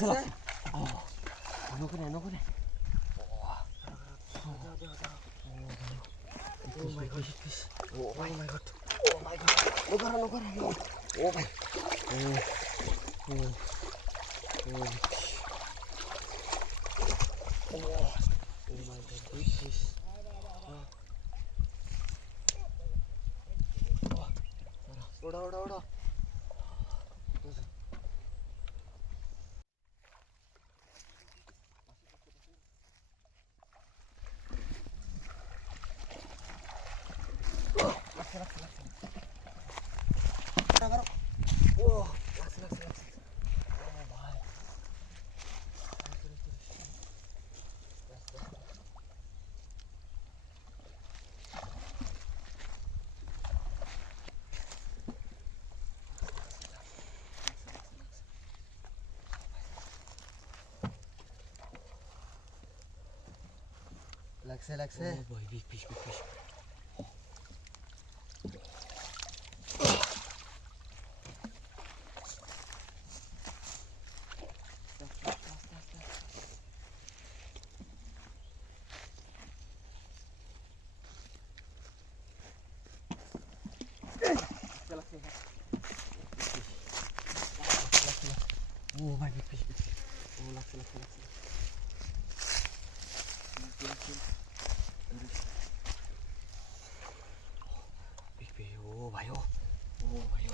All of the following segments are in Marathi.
नको नाही नको नाही. Oh my god, fish. Oh my god. Oh my god. No kara, no kara. No. Oh my. Oh. Oh. Oh. Oh my god, big fish. ओढा ओढा ओढा. Lakse. Oh boy, big fish. Oh my big fish. Oh, lakse. Big fish. Oh भाई. आस्ते. Oh भाई.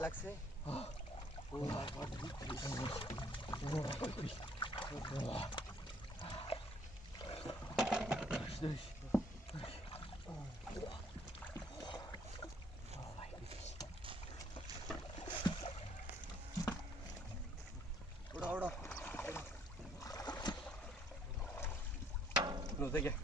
Lakse. Oh my big fish. Lakse. Oh my god, big fish. Oh my fish. ओढा. No, take it.